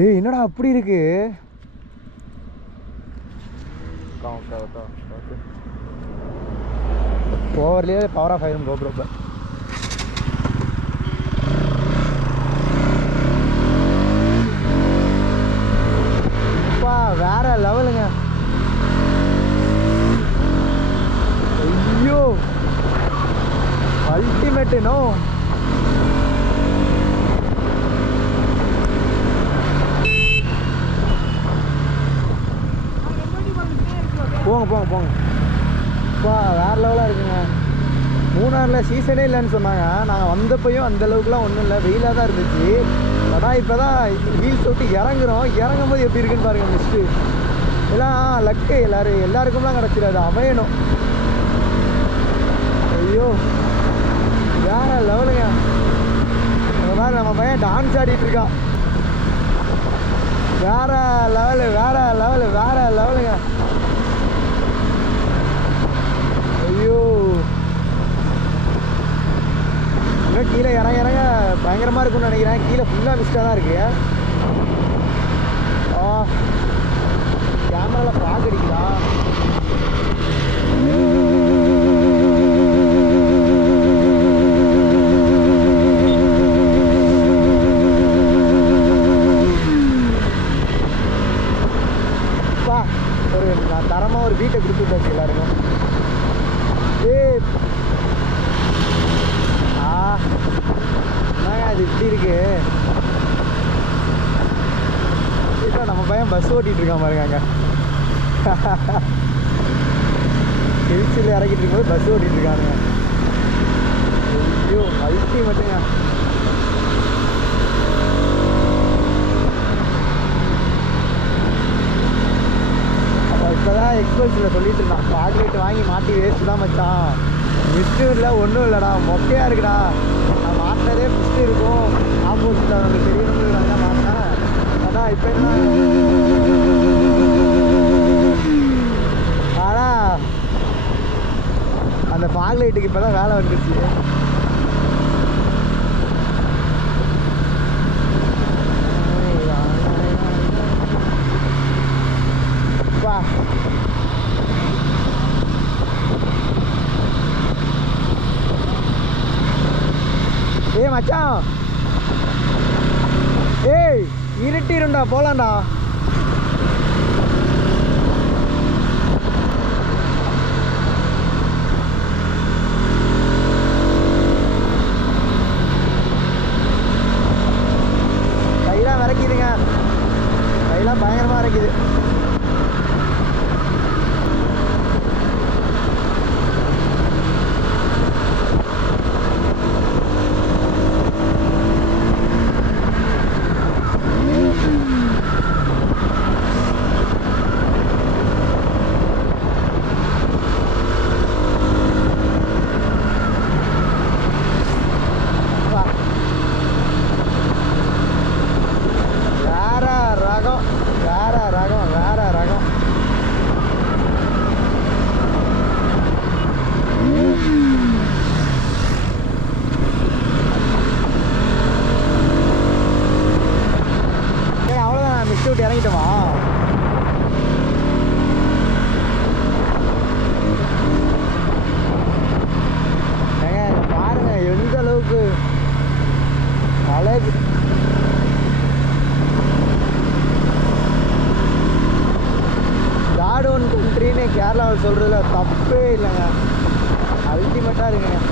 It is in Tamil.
ஏய் என்னடா அப்படி இருக்கு? ஓவர்லேயே பவர் ஆஃப் ஆயிரும் கோப்ரோ. இப்போ வேற லெவலுங்க. ஐயோ அல்டிமேட்டு. நோ போங்க போங்க போங்க. இப்போ வேறு லெவலாக இருக்குங்க. மூணாரில் சீசனே இல்லைன்னு சொன்னாங்க. நாங்கள் வந்தப்பையும் அந்தளவுக்குலாம் ஒன்றும் இல்லை, வெயிலாக தான் இருந்துச்சு. ஆனால் இப்போ தான் ஹீல்ஸ் விட்டு இறங்குறோம். இறங்கும் போது எப்படி இருக்குன்னு பாருங்கள் மிஸ்ட்டு. எல்லாம் லக்கு எல்லாருக்கும்லாம் கிடச்சிடாது, அமையணும். ஐயோ வேற லெவலுங்க. இந்த மாதிரி நம்ம பையன் டான்ஸ் ஆடிட்டு இருக்கான். வேற லெவலு வேற லெவலு வேற லெவலுங்க. ஐயோ இன்னும் கீழே இறங்க பயங்கரமாக இருக்கும்னு நினைக்கிறேன். கீழே ஃபுல்லாக மிஸ்டாக தான் இருக்கு. கேமராவில் ஃபாக் அடிக்குதா? ஒரு நான் தரமாக ஒரு வீட்டை கொடுத்துட்டாச்சு எல்லாருக்கும். என்னங்க அது இப்படி இருக்கு? இப்போ நம்ம பையன் பஸ் ஓட்டிகிட்டு இருக்கான் பாருங்க. அங்கே திருச்சியில் இறக்கிட்டு இருக்கும்போது பஸ் ஓட்டிகிட்டு இருக்கானுங்க. ஐயோ அல்டி மட்டுங்க. இப்போ தான் எக்ஸ்போஸில் சொல்லிட்டு இருந்தான், சாக்லேட் வாங்கி மாட்டி வேஸ்ட்டு தான் மச்சான். மிஸ்ட்டும் இல்லை ஒன்றும் இல்லைடா, மொக்கையாக இருக்குடா. நான் மாட்டினதே மிஸ்ட்டு இருக்கும், ஆப்போசிட்டில் அவங்க தெரியணும்னு நான் தான் மாட்டினேன். ஆனால் இப்போ என்ன ஆனால் அந்த சாக்லேட்டுக்கு இப்போ தான் வேலை வந்துருச்சு. ஏய் மச்சான், ஏய் இருட்டிருண்டா, போலாம்டா. கையெல்லாம் விறக்கிதுங்க, கையெல்லாம் பயங்கரமாக இருக்குது. இறங்கிட்டோமா? ஏங்க பாருங்க எந்த அளவுக்கு மழை. கார்டு ஒன் கண்ட்ரின்னு கேரளாவில் சொல்கிறதுல தப்பே இல்லைங்க. அல்டிமேட்டாக இருக்குங்க.